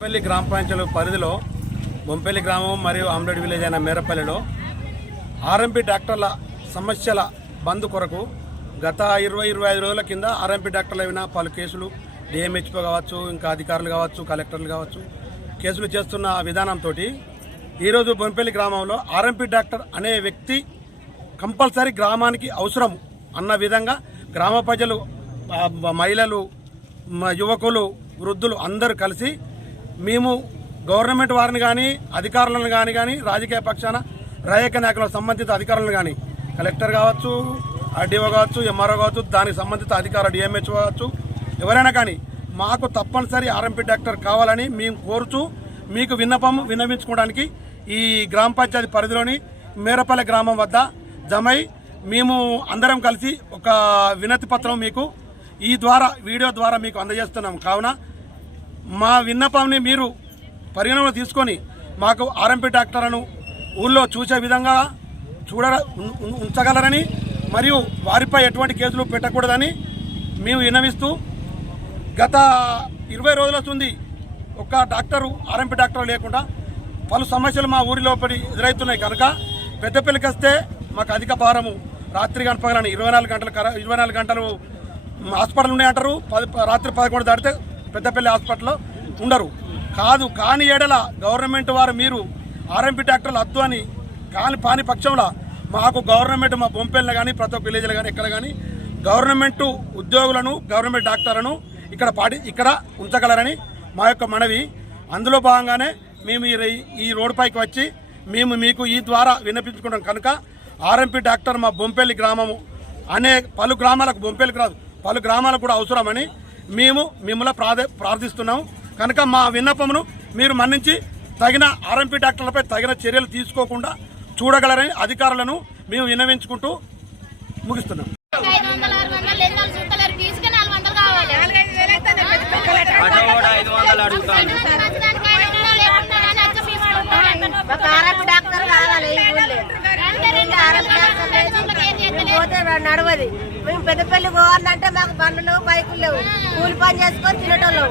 బొంపల్లి గ్రామ పంచాయతీ పరిధిలో బొంపల్లి గ్రామం మరియు ఆమ్లెట్ విలేజ్ అయిన మేరపల్లిలో ఆర్ఎంపీ డాక్టర్ల సమస్యల బంద్ కొరకు గత ఇరవై ఇరవై ఐదు రోజుల కింద ఆర్ఎంపీ డాక్టర్లు అయిన పలు కేసులు డిఎంహెచ్ఓ కావచ్చు ఇంకా అధికారులు కావచ్చు కలెక్టర్లు కావచ్చు కేసులు చేస్తున్న విధానంతో ఈరోజు బొంపల్లి గ్రామంలో ఆర్ఎంపీ డాక్టర్ అనే వ్యక్తి కంపల్సరీ గ్రామానికి అవసరం అన్న విధంగా గ్రామ ప్రజలు మహిళలు యువకులు వృద్ధులు అందరూ కలిసి మేము గవర్నమెంట్ వారిని కానీ అధికారులను కానీ కానీ రాజకీయ పక్షాన రాయక నాయకుల సంబంధిత అధికారులను కానీ కలెక్టర్ కావచ్చు ఆర్డీఓ కావచ్చు ఎంఆర్ఓ కావచ్చు దానికి సంబంధిత అధికారులు డిఎంహెచ్ కావచ్చు ఎవరైనా కానీ మాకు తప్పనిసరి ఆర్ఎంపీ డాక్టర్ కావాలని మేము కోరుచూ మీకు విన్నపం విన్నవించుకోవడానికి ఈ గ్రామ పంచాయతీ పరిధిలోని మేరపల్లె గ్రామం వద్ద జమై మేము అందరం కలిసి ఒక వినతి పత్రం మీకు ఈ ద్వారా వీడియో ద్వారా మీకు అందజేస్తున్నాం కావున మా విన్నపంని మీరు పరిగణనలో తీసుకొని మాకు ఆర్ఎంపీ డాక్టర్లను ఊళ్ళో చూసే విధంగా చూడ ఉం- ఉం- ఉంచగలరని మరియు వారిపై ఎటువంటి కేసులు పెట్టకూడదని మేము విన్నవిస్తూ గత ఇరవై రోజుల వస్తుంది ఒక డాక్టరు ఆర్ఎంపీ డాక్టర్ లేకుండా పలు సమస్యలు మా ఊరిలో పడి ఎదురవుతున్నాయి కనుక పెద్దపల్లికి వస్తే మాకు అధిక భారము. రాత్రి గంటపగలని ఇరవై నాలుగు గంటలు కర- ఇరవై నాలుగు గంటలు హాస్పిటల్ ఉన్నాయంటారు. పది రాత్రి పదకొండు దాటితే పెద్దపల్లి హాస్పిటల్లో ఉండరు. కాదు కాని ఏడల గవర్నమెంట్ వారు మీరు ఆర్ఎంపీ డాక్టర్లు వద్దు అని కాని పాని పక్షంలో మాకు గవర్నమెంట్ మా బొంపెల్లో కానీ ప్రతి ఒక్క విలేజ్లో కానీ ఎక్కడ కానీ గవర్నమెంట్ ఉద్యోగులను గవర్నమెంట్ డాక్టర్లను ఇక్కడ పాటి ఇక్కడ ఉంచగలరని మా యొక్క మనవి. అందులో భాగంగానే మేము ఈ రోడ్డుపైకి ఈ పైకి వచ్చి మేము మీకు ఈ ద్వారా విన్నపించుకుంటాం కనుక ఆర్ఎంపీ డాక్టర్ మా బొంపెల్లి గ్రామము అనే పలు గ్రామాలకు బొంపెల్లికి రాదు పలు గ్రామాలకు కూడా అవసరమని మేము మిమ్మల్ని ప్రార్థిస్తున్నాము. కనుక మా విన్నపమును మీరు మన్నించి తగిన ఆర్ఎంపీ డాక్టర్లపై తగిన చర్యలు తీసుకోకుండా చూడగలరని అధికారులను మేము విన్నవించుకుంటూ ముగిస్తున్నాం. నడవది. మేము పెద్దపల్లి పోవాలంటే మాకు బండ్లు లేవు బైకులు లేవు. కూలి పని చేసుకొని తినటోళ్ళు.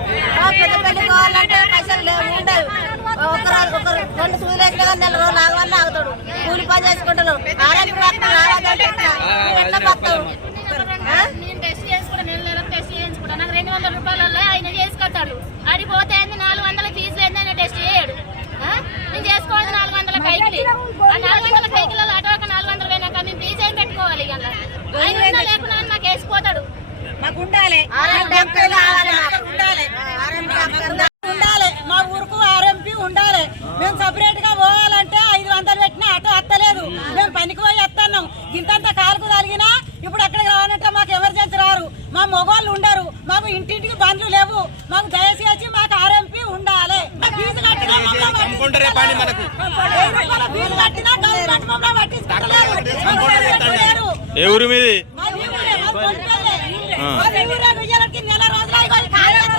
పెద్దపల్లి పోవాలంటే పైసలు లేవు ఉండవు. ఒక ఒకరు ఒక రెండు సూదులు కానీ నెల రోజులు ఆగవాలని ఆగుతాడు. కూలి పని చేసుకుంటాను ఆర్ఎంపీ డాక్టర్ ఎట్లా? నేను టెస్ట్ టెస్ట్ రెండు వందల రూపాయలలో ఆయన చేసుకొస్తాడు ఆడికి ఏంది? నాలుగు వందల ఫీజు లేదు టెస్ట్ చేయడు. నేను చేసుకోవడం నాలుగు వందల పైకి. నాలుగు వందల అటు ఒక నాలుగు వందలు పోయినాక మేము ఫీజు ఏం పెట్టుకోవాలి ఇక ఐదు వందలు లేకుండా ఆయన మాకు వేసిపోతాడు ఆర్ఎంపీ డాక్టర్ కావాలి మాకు. ఆర్ఎంపీ డాక్టర్ ఉండాలి మా ఊరుకు ఆర్ఎంపీ ఉండాలి మేము సపరేట్గా పోవాలంటే ఐదు వందలు పెట్టినా ఆటో వస్తలేదు మేము పనికి పోయి వస్తున్నాం ఇంతంత కాలుకు తగిలినా ఇప్పుడు అక్కడికి రావాలంటే మాకు ఎమర్జెన్సీ రారు మా మొగోళ్ళు ఉండరు మాకు ఇంటింటికి బండ్లు లేవు మాకు దయచేసి మాకు ఆర్ఎంపీ ఉండాలి ఫీజు కట్టినా ఫీజు కట్టినా గవర్నమెంట్ మమ్మల్ని ఊరు మీది నెల రోజులు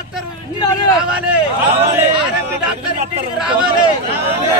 డాక్టర్ రావాలి. ఆర్ఎంపీ డాక్టర్ రావాలి.